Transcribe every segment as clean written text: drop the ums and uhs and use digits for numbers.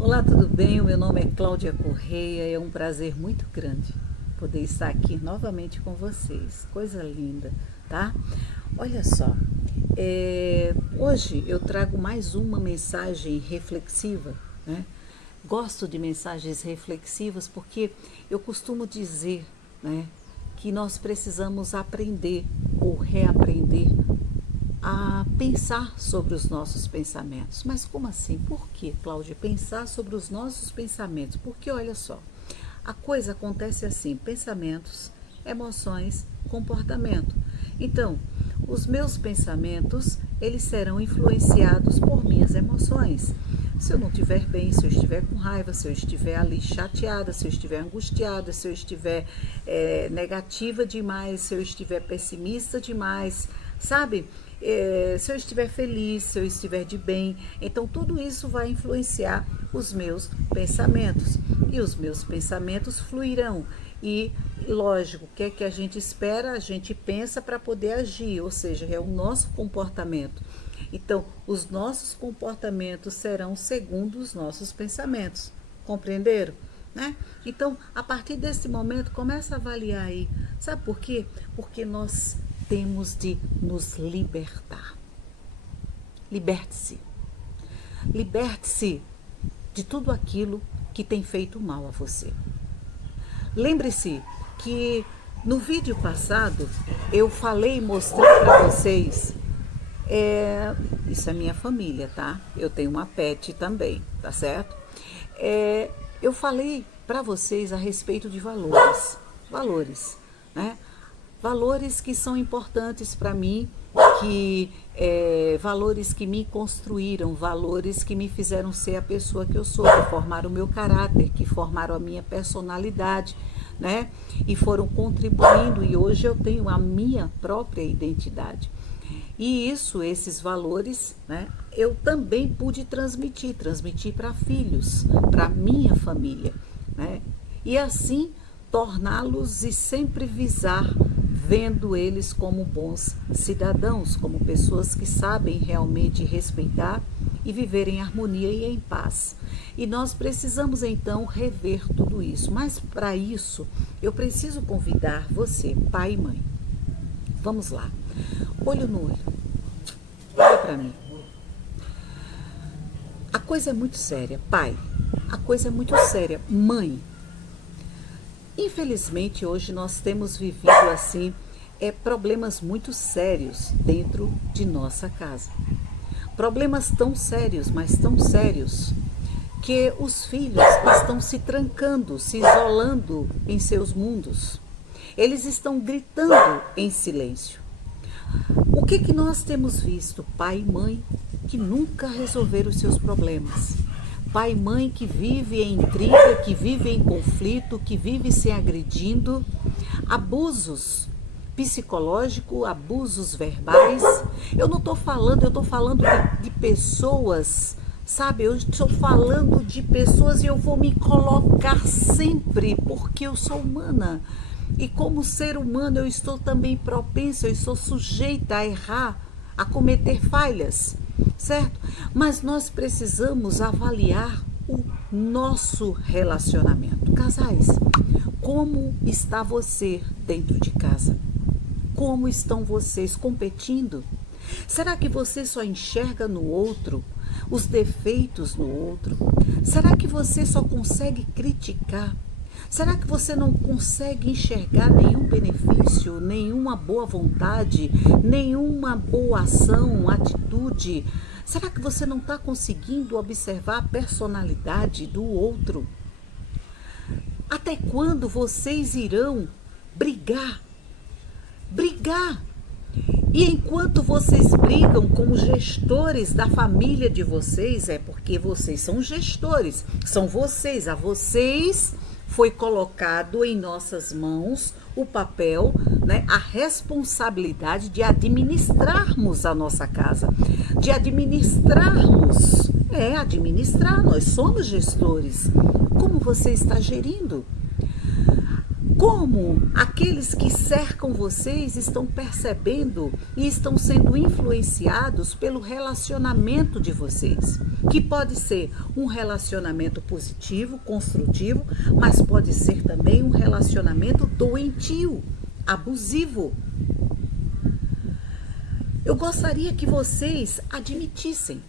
Olá, tudo bem? O meu nome é Cláudia Correia. É um prazer muito grande poder estar aqui novamente com vocês. Coisa linda, tá? Olha só, hoje eu trago mais uma mensagem reflexiva, né? Gosto de mensagens reflexivas porque eu costumo dizer, né, que nós precisamos aprender ou reaprender a pensar sobre os nossos pensamentos. Mas como assim? Por que, Cláudia, pensar sobre os nossos pensamentos? Porque olha só, a coisa acontece assim: pensamentos, emoções, comportamento. Então, os meus pensamentos, eles serão influenciados por minhas emoções. Se eu não estiver bem, se eu estiver com raiva, se eu estiver ali chateada, se eu estiver angustiada, se eu estiver negativa demais, se eu estiver pessimista demais, sabe? Se eu estiver feliz, se eu estiver de bem, então tudo isso vai influenciar os meus pensamentos. E os meus pensamentos fluirão. E, lógico, o que é que a gente espera? A gente pensa para poder agir, ou seja, é o nosso comportamento. Então, os nossos comportamentos serão segundo os nossos pensamentos. Compreenderam? Né? Então, a partir desse momento, começa a avaliar aí. Sabe por quê? Porque nós temos de nos libertar. Liberte-se. Liberte-se de tudo aquilo que tem feito mal a você. Lembre-se que no vídeo passado eu falei e mostrei para vocês, isso é minha família, tá? Eu tenho uma pet também, tá certo? Eu falei para vocês a respeito de valores, né? Valores que são importantes para mim, valores que me construíram, valores que me fizeram ser a pessoa que eu sou, que formaram o meu caráter, que formaram a minha personalidade, né? E foram contribuindo, e hoje eu tenho a minha própria identidade. E esses valores, né, eu também pude transmitir para filhos, para minha família, né? E assim torná-los e sempre visar, vendo eles como bons cidadãos, como pessoas que sabem realmente respeitar e viver em harmonia e em paz. E nós precisamos então rever tudo isso. Mas para isso, eu preciso convidar você, pai e mãe. Vamos lá. Olho no olho. Olha para mim. A coisa é muito séria, pai. A coisa é muito séria, mãe. Infelizmente, hoje nós temos vivido assim, problemas muito sérios dentro de nossa casa. Problemas tão sérios, mas tão sérios, que os filhos estão se trancando, se isolando em seus mundos. Eles estão gritando em silêncio. O que nós temos visto? Pai e mãe que nunca resolveram os seus problemas. Pai e mãe que vive em intriga, que vive em conflito, que vive se agredindo, abusos psicológicos, abusos verbais. Eu não estou falando, eu estou falando de pessoas, sabe? Eu estou falando de pessoas e eu vou me colocar sempre, porque eu sou humana. E como ser humano eu estou também propensa, eu estou sujeita a errar, a cometer falhas, certo? Mas nós precisamos avaliar o nosso relacionamento. Casais, como está você dentro de casa? Como estão vocês competindo? Será que você só enxerga no outro os defeitos no outro? Será que você só consegue criticar? Será que você não consegue enxergar nenhum benefício, nenhuma boa vontade, nenhuma boa ação, atitude? Será que você não está conseguindo observar a personalidade do outro? Até quando vocês irão brigar? Brigar! E enquanto vocês brigam como gestores da família de vocês, é porque vocês são gestores, são vocês, a vocês foi colocado em nossas mãos o papel, né, a responsabilidade de administrarmos a nossa casa, de administrarmos, administrar, nós somos gestores. Como você está gerindo? Como aqueles que cercam vocês estão percebendo e estão sendo influenciados pelo relacionamento de vocês, que pode ser um relacionamento positivo, construtivo, mas pode ser também um relacionamento doentio, abusivo. Eu gostaria que vocês admitissem.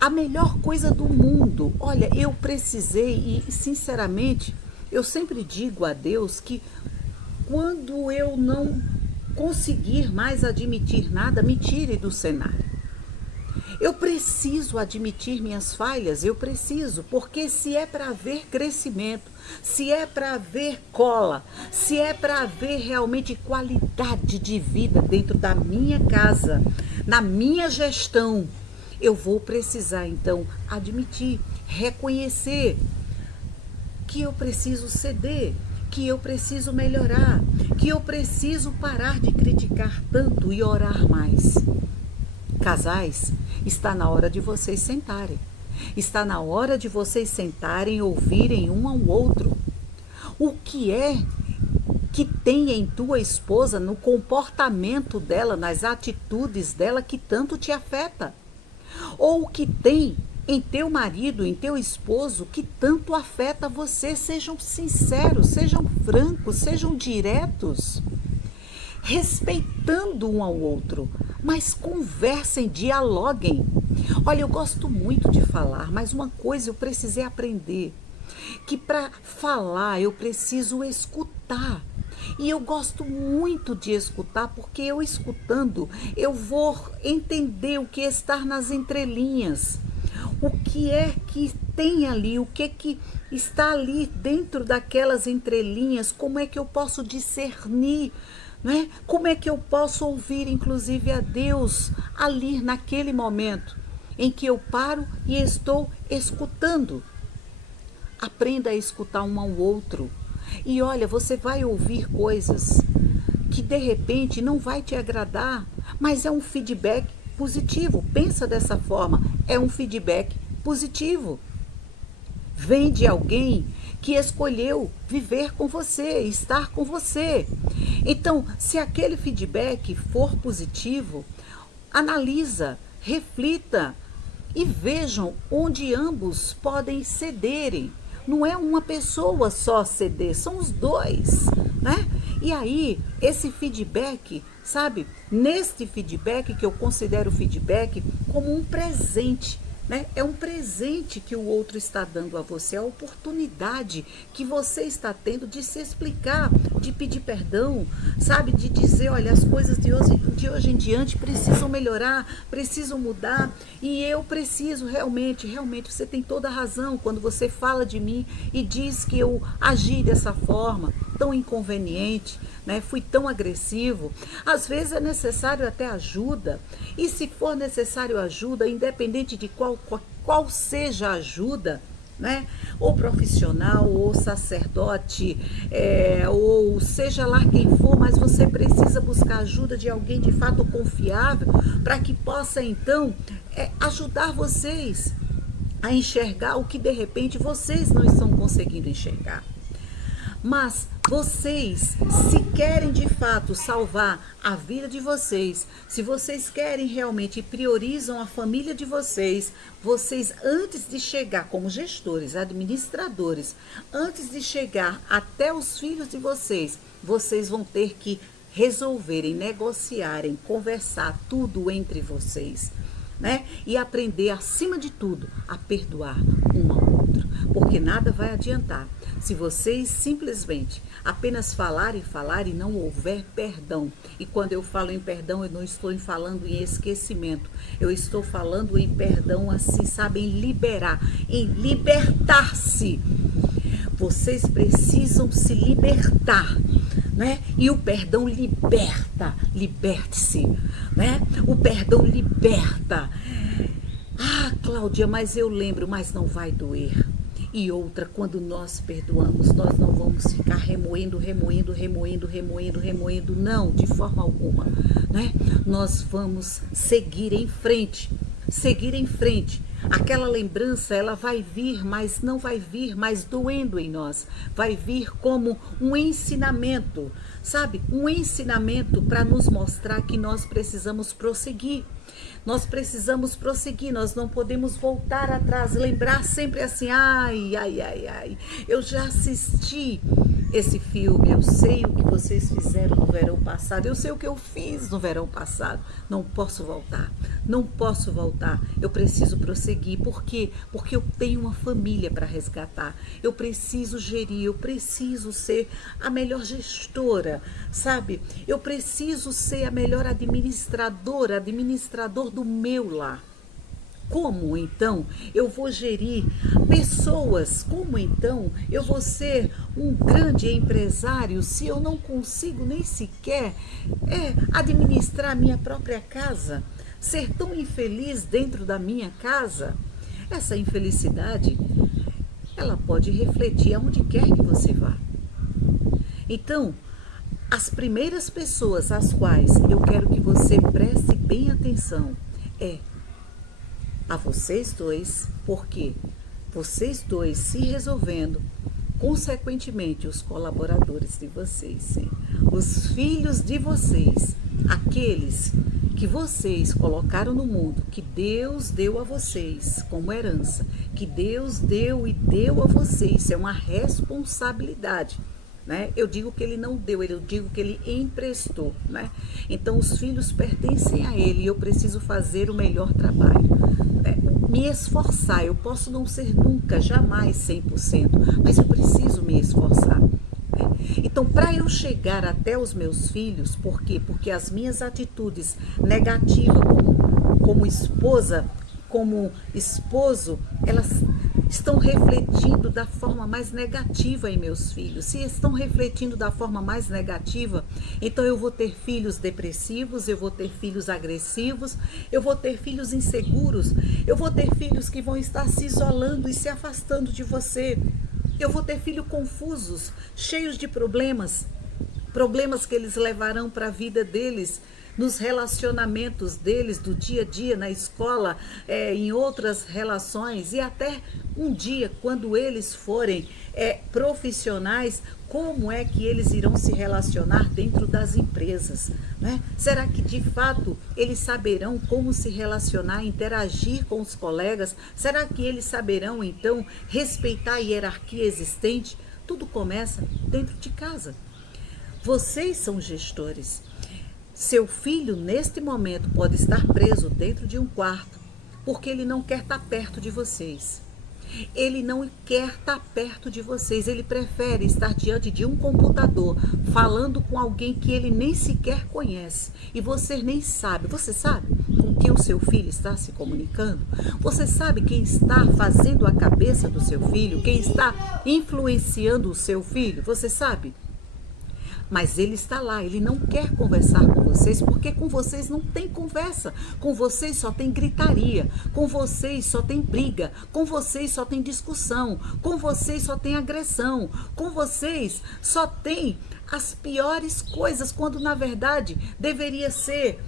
A melhor coisa do mundo, olha, eu precisei e sinceramente, eu sempre digo a Deus que quando eu não conseguir mais admitir nada, me tire do cenário. Eu preciso admitir minhas falhas, eu preciso, porque se é para haver crescimento, se é para haver cola, se é para haver realmente qualidade de vida dentro da minha casa, na minha gestão, eu vou precisar então admitir, reconhecer que eu preciso ceder, que eu preciso melhorar, que eu preciso parar de criticar tanto e orar mais. Casais, está na hora de vocês sentarem. Está na hora de vocês sentarem e ouvirem um ao outro. O que é que tem em tua esposa, no comportamento dela, nas atitudes dela que tanto te afeta? Ou o que tem em teu marido, em teu esposo, que tanto afeta você? Sejam sinceros, sejam francos, sejam diretos, respeitando um ao outro, mas conversem, dialoguem. Olha, eu gosto muito de falar, mas uma coisa eu precisei aprender, que para falar eu preciso escutar. E eu gosto muito de escutar, porque eu escutando, eu vou entender o que está nas entrelinhas. O que é que tem ali, o que é que está ali dentro daquelas entrelinhas, como é que eu posso discernir, né? Como é que eu posso ouvir, inclusive, a Deus ali naquele momento em que eu paro e estou escutando. Aprenda a escutar um ao outro. E olha, você vai ouvir coisas que de repente não vai te agradar, mas é um feedback positivo. Pensa dessa forma, é um feedback positivo. Vem de alguém que escolheu viver com você, estar com você. Então, se aquele feedback for positivo, analisa, reflita e vejam onde ambos podem cederem. Não é uma pessoa só ceder, são os dois, né? E aí, esse feedback, sabe? Neste feedback, que eu considero feedback como um presente, né? É um presente que o outro está dando a você, a oportunidade que você está tendo de se explicar, de pedir perdão, sabe? De dizer, olha, as coisas de hoje em diante precisam melhorar, precisam mudar, e eu preciso realmente, você tem toda a razão quando você fala de mim e diz que eu agi dessa forma, tão inconveniente, né? Fui tão agressivo. Às vezes é necessário até ajuda, e se for necessário ajuda, independente de qual seja a ajuda, né? Ou profissional, ou sacerdote, ou seja lá quem for, mas você precisa buscar ajuda de alguém de fato confiável, para que possa então ajudar vocês a enxergar o que de repente vocês não estão conseguindo enxergar. Mas vocês, se querem de fato salvar a vida de vocês, se vocês querem realmente e priorizam a família de vocês, vocês, antes de chegar como gestores, administradores, antes de chegar até os filhos de vocês, vocês vão ter que resolverem, negociarem, conversar tudo entre vocês, né? E aprender, acima de tudo, a perdoar um ao outro, porque nada vai adiantar se vocês simplesmente apenas falarem e não houver perdão. E quando eu falo em perdão, eu não estou falando em esquecimento, eu estou falando em perdão, assim, sabe, em liberar, em libertar-se. Vocês precisam se libertar, né? E o perdão liberta, liberte-se, né? O perdão liberta. Ah, Cláudia, mas eu lembro, mas não vai doer. E outra, quando nós perdoamos, nós não vamos ficar remoendo, não, de forma alguma, né? Nós vamos seguir em frente, seguir em frente. Aquela lembrança, ela vai vir, mas não vai vir mais doendo em nós. Vai vir como um ensinamento, sabe? Um ensinamento para nos mostrar que nós precisamos prosseguir. Nós precisamos prosseguir, nós não podemos voltar atrás, lembrar sempre assim, ai, ai, ai, ai, eu já assisti esse filme, eu sei o que vocês fizeram no verão passado, eu sei o que eu fiz no verão passado, não posso voltar, não posso voltar, eu preciso prosseguir, por quê? Porque eu tenho uma família para resgatar, eu preciso gerir, eu preciso ser a melhor gestora, sabe? Eu preciso ser a melhor administrador do meu lar. Como então eu vou gerir pessoas? Como então eu vou ser um grande empresário se eu não consigo nem sequer administrar a minha própria casa? Ser tão infeliz dentro da minha casa? Essa infelicidade, ela pode refletir aonde quer que você vá. Então, as primeiras pessoas às quais eu quero que você preste bem atenção a vocês dois, porque vocês dois se resolvendo, consequentemente os colaboradores de vocês, sim, os filhos de vocês, aqueles que vocês colocaram no mundo, que Deus deu a vocês como herança, que Deus deu e deu a vocês, é uma responsabilidade. Né? Eu digo que ele não deu, eu digo que ele emprestou, né? Então os filhos pertencem a ele e eu preciso fazer o melhor trabalho, né? Me esforçar, eu posso não ser nunca, jamais 100%, mas eu preciso me esforçar, né? Então, para eu chegar até os meus filhos, por quê? Porque as minhas atitudes negativas como esposa, como esposo, elas estão refletindo da forma mais negativa em meus filhos. Se estão refletindo da forma mais negativa, então eu vou ter filhos depressivos, eu vou ter filhos agressivos, eu vou ter filhos inseguros, eu vou ter filhos que vão estar se isolando e se afastando de você. Eu vou ter filhos confusos, cheios de problemas que eles levarão para a vida deles, nos relacionamentos deles, do dia a dia, na escola, em outras relações, e até um dia, quando eles forem profissionais, como é que eles irão se relacionar dentro das empresas, né? Será que de fato eles saberão como se relacionar, interagir com os colegas? Será que eles saberão então respeitar a hierarquia existente? Tudo começa dentro de casa. Vocês são gestores. Seu filho, neste momento, pode estar preso dentro de um quarto, porque ele não quer estar perto de vocês. Ele não quer estar perto de vocês, ele prefere estar diante de um computador, falando com alguém que ele nem sequer conhece. E você nem sabe. Você sabe com quem o seu filho está se comunicando? Você sabe quem está fazendo a cabeça do seu filho? Quem está influenciando o seu filho? Você sabe? Mas ele está lá, ele não quer conversar com vocês, porque com vocês não tem conversa, com vocês só tem gritaria, com vocês só tem briga, com vocês só tem discussão, com vocês só tem agressão, com vocês só tem as piores coisas, quando na verdade deveria ser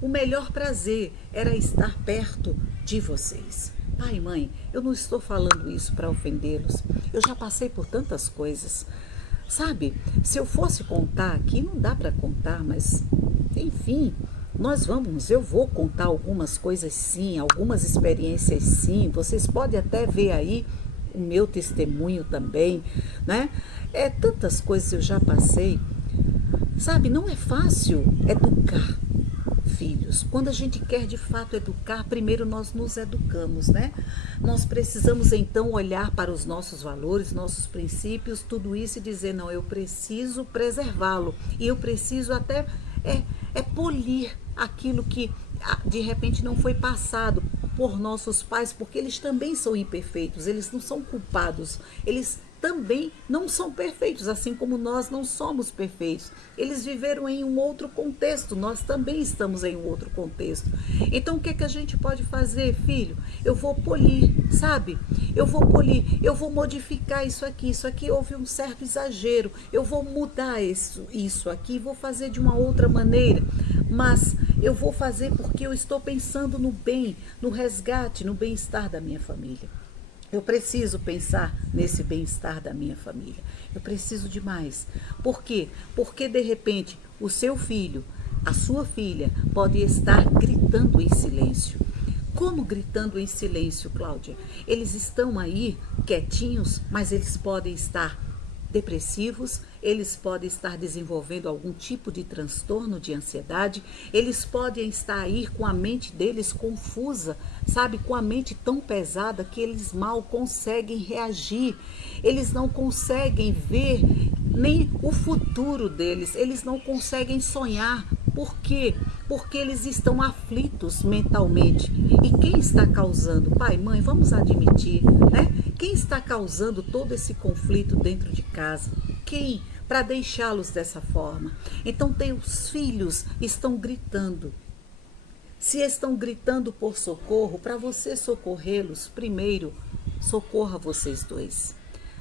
o melhor prazer, era estar perto de vocês. Pai e mãe, eu não estou falando isso para ofendê-los, eu já passei por tantas coisas. Sabe, se eu fosse contar aqui, não dá para contar, mas enfim, eu vou contar algumas coisas sim, algumas experiências sim, vocês podem até ver aí o meu testemunho também, né? Tantas coisas eu já passei, sabe, não é fácil educar filhos. Quando a gente quer de fato educar, primeiro nós nos educamos, né? Nós precisamos então olhar para os nossos valores, nossos princípios, tudo isso e dizer, não, eu preciso preservá-lo e eu preciso até polir aquilo que de repente não foi passado por nossos pais, porque eles também são imperfeitos, eles não são culpados, eles também não são perfeitos, assim como nós não somos perfeitos. Eles viveram em um outro contexto, nós também estamos em um outro contexto. Então o que é que a gente pode fazer, filho? Eu vou polir, sabe? Eu vou polir, eu vou modificar isso aqui houve um certo exagero, eu vou mudar isso aqui, vou fazer de uma outra maneira, mas Eu vou fazer porque eu estou pensando no bem, no resgate, no bem-estar da minha família. Eu preciso pensar nesse bem-estar da minha família. Eu preciso de mais. Por quê? Porque de repente o seu filho, a sua filha, pode estar gritando em silêncio. Como gritando em silêncio, Cláudia? Eles estão aí quietinhos, mas eles podem estar depressivos, eles podem estar desenvolvendo algum tipo de transtorno de ansiedade, eles podem estar aí com a mente deles confusa, sabe, com a mente tão pesada que eles mal conseguem reagir, eles não conseguem ver nem o futuro deles, eles não conseguem sonhar. Por quê? Porque eles estão aflitos mentalmente. E quem está causando? Pai, mãe, vamos admitir, né? Quem está causando todo esse conflito dentro de casa? Quem? Para deixá-los dessa forma. Então, teus filhos estão gritando. Se estão gritando por socorro, para você socorrê-los, primeiro, socorra vocês dois.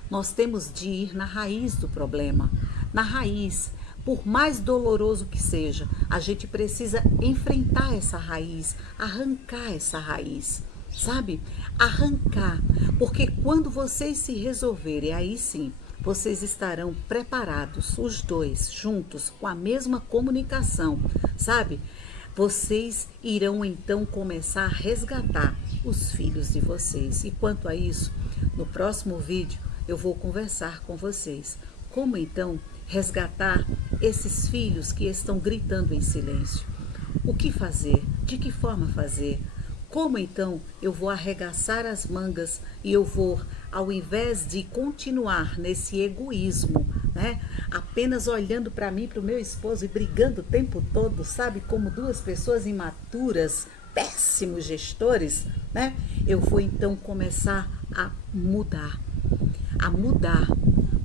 Nós temos de ir na raiz do problema, na raiz. Por mais doloroso que seja, a gente precisa enfrentar essa raiz, arrancar essa raiz, sabe? Arrancar, porque quando vocês se resolverem, aí sim, vocês estarão preparados, os dois, juntos, com a mesma comunicação, sabe? Vocês irão então começar a resgatar os filhos de vocês. E quanto a isso, no próximo vídeo eu vou conversar com vocês. Como então resgatar esses filhos que estão gritando em silêncio? O que fazer? De que forma fazer? Como então eu vou arregaçar as mangas e eu vou, ao invés de continuar nesse egoísmo, né, apenas olhando para mim, para o meu esposo e brigando o tempo todo, sabe, como duas pessoas imaturas, péssimos gestores, né, eu vou então começar a mudar,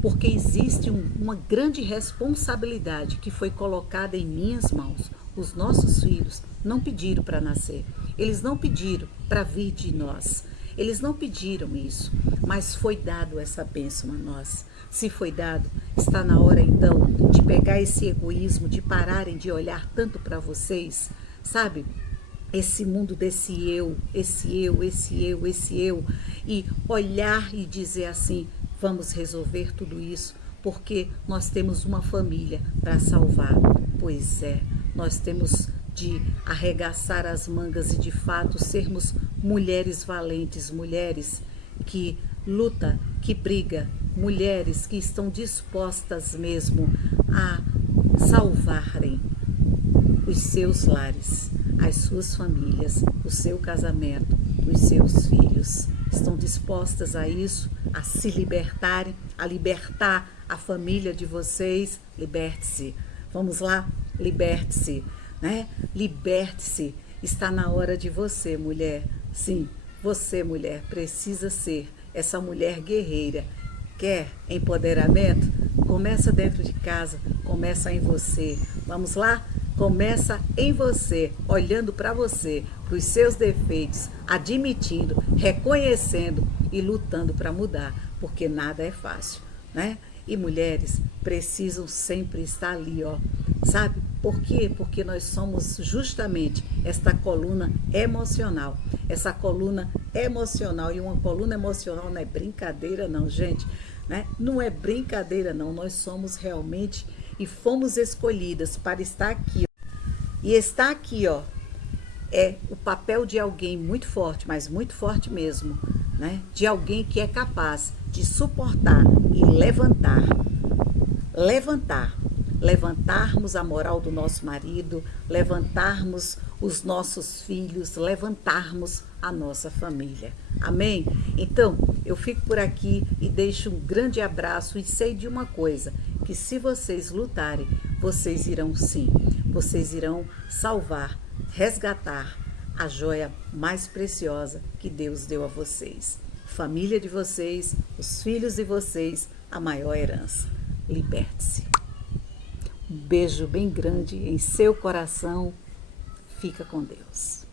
porque existe uma grande responsabilidade que foi colocada em minhas mãos. Os nossos filhos não pediram para nascer, eles não pediram para vir de nós, eles não pediram isso, mas foi dado essa bênção a nós. Se foi dado, está na hora então de pegar esse egoísmo, de pararem de olhar tanto para vocês, sabe? Esse mundo desse eu, e olhar e dizer assim: vamos resolver tudo isso, porque nós temos uma família para salvar. Pois é, nós temos de arregaçar as mangas e de fato sermos mulheres valentes, mulheres que lutam, que brigam, mulheres que estão dispostas mesmo a salvarem os seus lares, as suas famílias, o seu casamento, os seus filhos. Estão dispostas a isso, a se libertarem, a libertar a família de vocês. Liberte-se. Vamos lá? Liberte-se, né? Liberte-se. Está na hora de você, mulher. Sim, você, mulher, precisa ser essa mulher guerreira. Quer empoderamento? Começa dentro de casa, começa em você. Vamos lá? Começa em você, olhando para você, para os seus defeitos, admitindo, reconhecendo e lutando para mudar, porque nada é fácil, né? E mulheres precisam sempre estar ali, ó, sabe? Por quê? Porque nós somos justamente esta coluna emocional. Essa coluna emocional, e uma coluna emocional não é brincadeira não, gente, né? Não é brincadeira não, nós somos realmente e fomos escolhidas para estar aqui. E estar aqui, ó, é o papel de alguém muito forte, mas muito forte mesmo, né? De alguém que é capaz de suportar e levantarmos a moral do nosso marido, levantarmos os nossos filhos, levantarmos a nossa família. Amém? Então, eu fico por aqui e deixo um grande abraço e sei de uma coisa, que se vocês lutarem, vocês irão sim, vocês irão salvar, resgatar a joia mais preciosa que Deus deu a vocês. Família de vocês, os filhos de vocês, a maior herança. Liberte-se. Um beijo bem grande em seu coração. Fica com Deus.